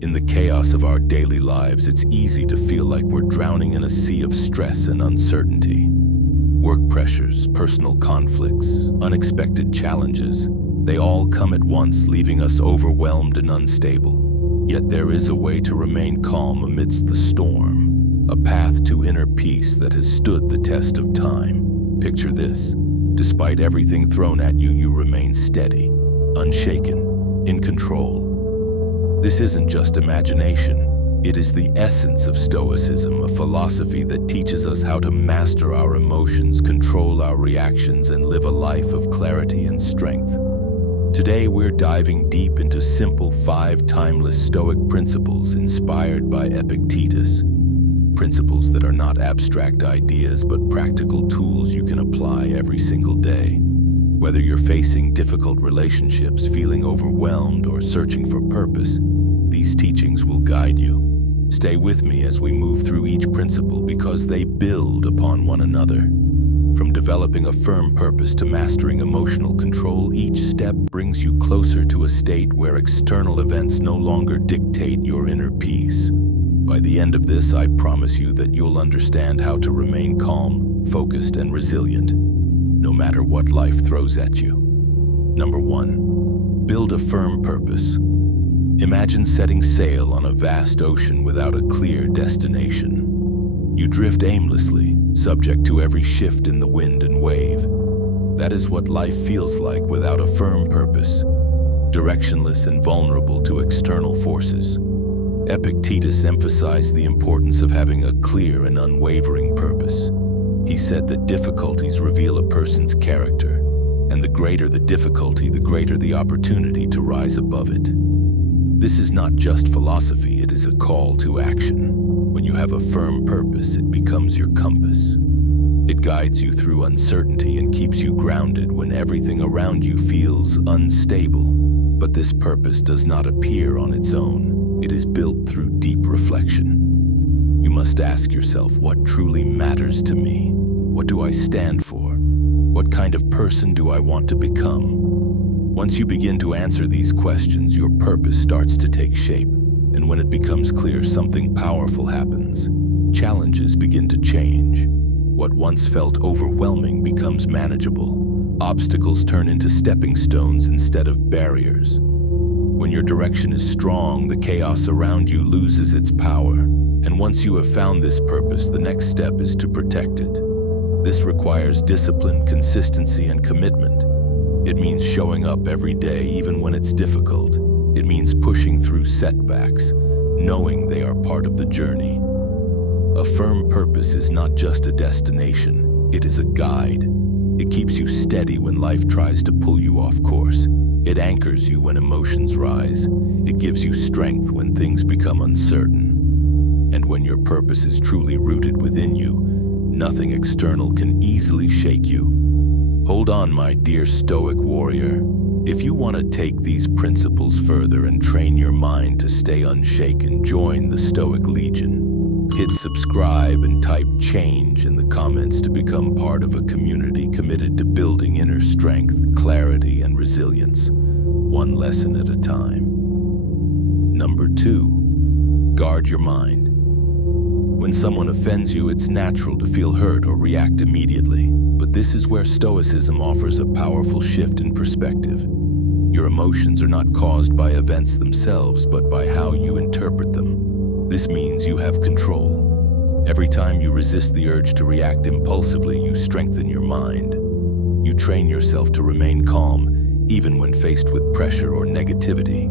In the chaos of our daily lives, it's easy to feel like we're drowning in a sea of stress and uncertainty. Work pressures, personal conflicts, unexpected challenges, they all come at once, leaving us overwhelmed and unstable. Yet there is a way to remain calm amidst the storm, a path to inner peace that has stood the test of time. Picture this: despite everything thrown at you, you remain steady, unshaken, in control. This isn't just imagination. It is the essence of Stoicism, a philosophy that teaches us how to master our emotions, control our reactions, and live a life of clarity and strength. Today, we're diving deep into simple 5 timeless Stoic principles inspired by Epictetus. Principles that are not abstract ideas, but practical tools you can apply every single day. Whether you're facing difficult relationships, feeling overwhelmed, or searching for purpose, these teachings will guide you. Stay with me as we move through each principle because they build upon one another. From developing a firm purpose to mastering emotional control, each step brings you closer to a state where external events no longer dictate your inner peace. By the end of this, I promise you that you'll understand how to remain calm, focused, and resilient, no matter what life throws at you. Number 1. Build a firm purpose. Imagine setting sail on a vast ocean without a clear destination. You drift aimlessly, subject to every shift in the wind and wave. That is what life feels like without a firm purpose, directionless and vulnerable to external forces. Epictetus emphasized the importance of having a clear and unwavering purpose. He said that difficulties reveal a person's character, and the greater the difficulty, the greater the opportunity to rise above it. This is not just philosophy, it is a call to action. When you have a firm purpose, it becomes your compass. It guides you through uncertainty and keeps you grounded when everything around you feels unstable. But this purpose does not appear on its own. It is built through deep reflection. You must ask yourself, what truly matters to me? What do I stand for? What kind of person do I want to become? Once you begin to answer these questions, your purpose starts to take shape. And when it becomes clear, something powerful happens. Challenges begin to change. What once felt overwhelming becomes manageable. Obstacles turn into stepping stones instead of barriers. When your direction is strong, the chaos around you loses its power. And once you have found this purpose, the next step is to protect it. This requires discipline, consistency, and commitment. It means showing up every day, even when it's difficult. It means pushing through setbacks, knowing they are part of the journey. A firm purpose is not just a destination, it is a guide. It keeps you steady when life tries to pull you off course. It anchors you when emotions rise. It gives you strength when things become uncertain. And when your purpose is truly rooted within you, nothing external can easily shake you. Hold on, my dear Stoic warrior. If you want to take these principles further and train your mind to stay unshaken, join the Stoic Legion. Hit subscribe and type change in the comments to become part of a community committed to building inner strength, clarity, and resilience, one lesson at a time. Number 2, guard your mind. When someone offends you, it's natural to feel hurt or react immediately. But this is where Stoicism offers a powerful shift in perspective. Your emotions are not caused by events themselves, but by how you interpret them. This means you have control. Every time you resist the urge to react impulsively, you strengthen your mind. You train yourself to remain calm, even when faced with pressure or negativity.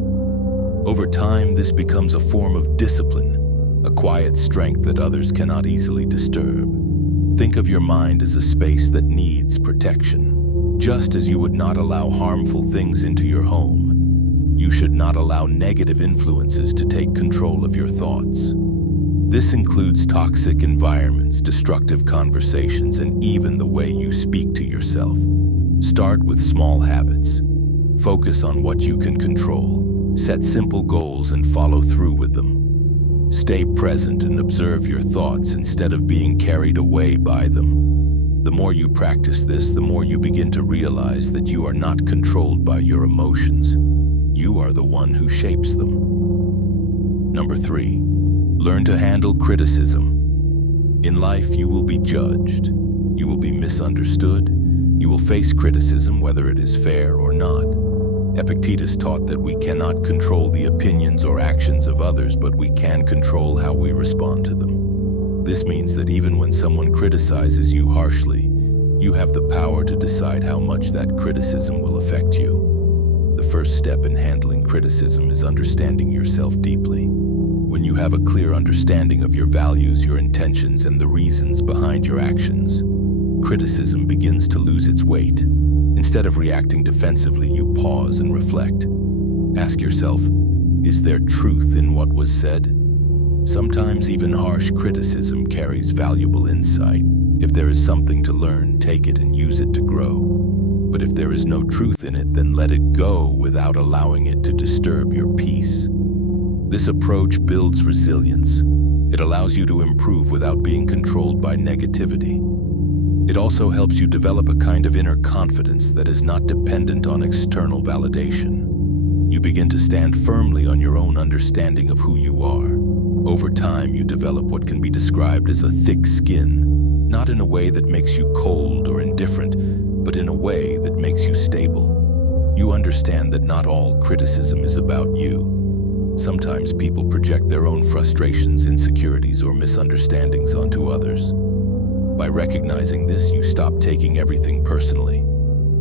Over time, this becomes a form of discipline, a quiet strength that others cannot easily disturb. Think of your mind as a space that needs protection. Just as you would not allow harmful things into your home, you should not allow negative influences to take control of your thoughts. This includes toxic environments, destructive conversations, and even the way you speak to yourself. Start with small habits. Focus on what you can control. Set simple goals and follow through with them. Stay present and observe your thoughts instead of being carried away by them. The more you practice this, the more you begin to realize that you are not controlled by your emotions. You are the one who shapes them. Number 3, learn to handle criticism. In life, you will be judged. You will be misunderstood. You will face criticism, whether it is fair or not. Epictetus taught that we cannot control the opinions or actions of others, but we can control how we respond to them. This means that even when someone criticizes you harshly, you have the power to decide how much that criticism will affect you. The first step in handling criticism is understanding yourself deeply. When you have a clear understanding of your values, your intentions, and the reasons behind your actions, criticism begins to lose its weight. Instead of reacting defensively, you pause and reflect. Ask yourself, is there truth in what was said? Sometimes even harsh criticism carries valuable insight. If there is something to learn, take it and use it to grow. But if there is no truth in it, then let it go without allowing it to disturb your peace. This approach builds resilience. It allows you to improve without being controlled by negativity. It also helps you develop a kind of inner confidence that is not dependent on external validation. You begin to stand firmly on your own understanding of who you are. Over time, you develop what can be described as a thick skin, not in a way that makes you cold or indifferent, but in a way that makes you stable. You understand that not all criticism is about you. Sometimes people project their own frustrations, insecurities, or misunderstandings onto others. By recognizing this, you stop taking everything personally.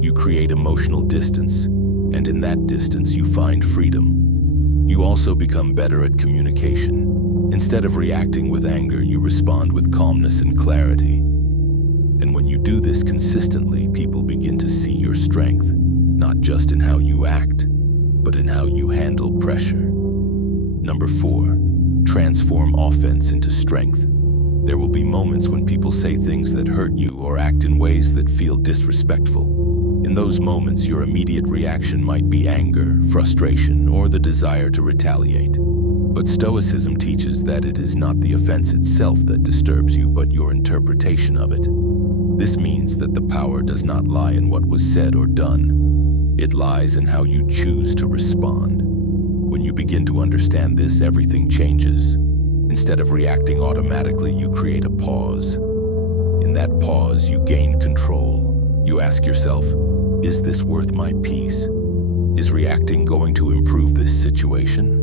You create emotional distance, and in that distance, you find freedom. You also become better at communication. Instead of reacting with anger, you respond with calmness and clarity. And when you do this consistently, people begin to see your strength, not just in how you act, but in how you handle pressure. Number 4, transform offense into strength. There will be moments when people say things that hurt you or act in ways that feel disrespectful. In those moments, your immediate reaction might be anger, frustration, or the desire to retaliate. But Stoicism teaches that it is not the offense itself that disturbs you, but your interpretation of it. This means that the power does not lie in what was said or done. It lies in how you choose to respond. When you begin to understand this, everything changes. Instead of reacting automatically, you create a pause. In that pause, you gain control. You ask yourself, is this worth my peace? Is reacting going to improve this situation?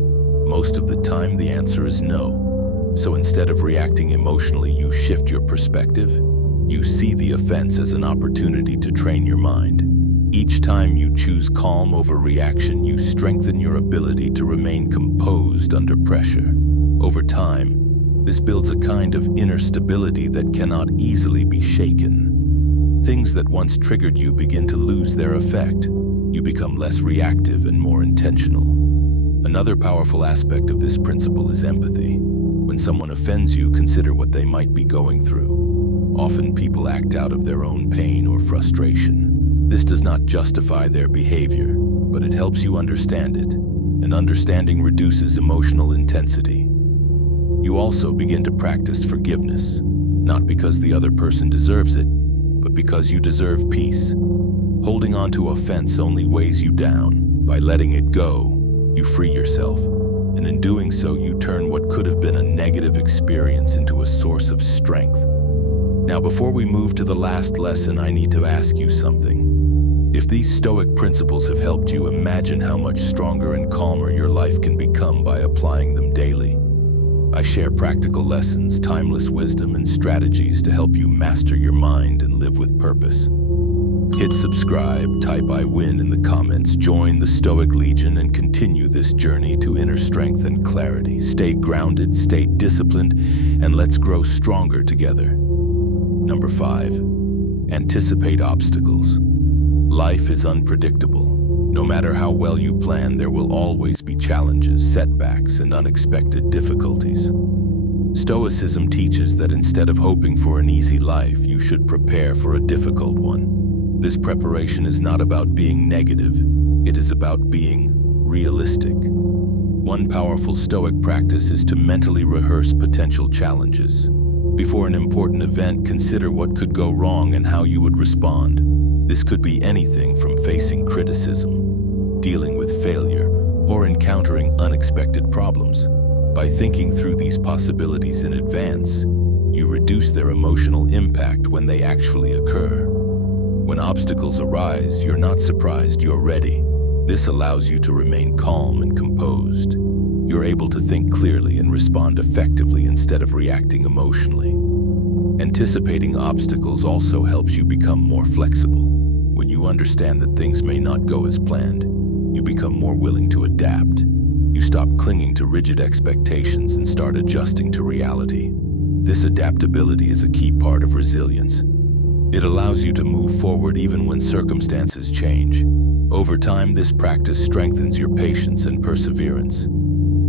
Most of the time, the answer is no. So instead of reacting emotionally, you shift your perspective. You see the offense as an opportunity to train your mind. Each time you choose calm over reaction, you strengthen your ability to remain composed under pressure. Over time, this builds a kind of inner stability that cannot easily be shaken. Things that once triggered you begin to lose their effect. You become less reactive and more intentional. Another powerful aspect of this principle is empathy. When someone offends you, consider what they might be going through. Often people act out of their own pain or frustration. This does not justify their behavior, but it helps you understand it. And understanding reduces emotional intensity. You also begin to practice forgiveness, not because the other person deserves it, but because you deserve peace. Holding on to offense only weighs you down. By letting it go, you free yourself, and in doing so, you turn what could have been a negative experience into a source of strength. Now, before we move to the last lesson, I need to ask you something. If these Stoic principles have helped you, imagine how much stronger and calmer your life can become by applying them daily. I share practical lessons, timeless wisdom, and strategies to help you master your mind and live with purpose. Hit subscribe, type I win in the comments, join the Stoic Legion, and continue this journey to inner strength and clarity. Stay grounded, stay disciplined, and let's grow stronger together. Number 5, anticipate obstacles. Life is unpredictable. No matter how well you plan, there will always be challenges, setbacks, and unexpected difficulties. Stoicism teaches that instead of hoping for an easy life, you should prepare for a difficult one. This preparation is not about being negative, it is about being realistic. One powerful Stoic practice is to mentally rehearse potential challenges. Before an important event, consider what could go wrong and how you would respond. This could be anything from facing criticism, dealing with failure, or encountering unexpected problems. By thinking through these possibilities in advance, you reduce their emotional impact when they actually occur. When obstacles arise, you're not surprised, you're ready. This allows you to remain calm and composed. You're able to think clearly and respond effectively instead of reacting emotionally. Anticipating obstacles also helps you become more flexible. When you understand that things may not go as planned, you become more willing to adapt. You stop clinging to rigid expectations and start adjusting to reality. This adaptability is a key part of resilience. It allows you to move forward even when circumstances change. Over time, this practice strengthens your patience and perseverance.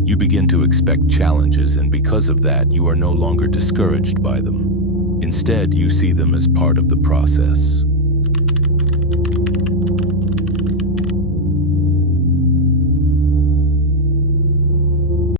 You begin to expect challenges, and because of that, you are no longer discouraged by them. Instead, you see them as part of the process.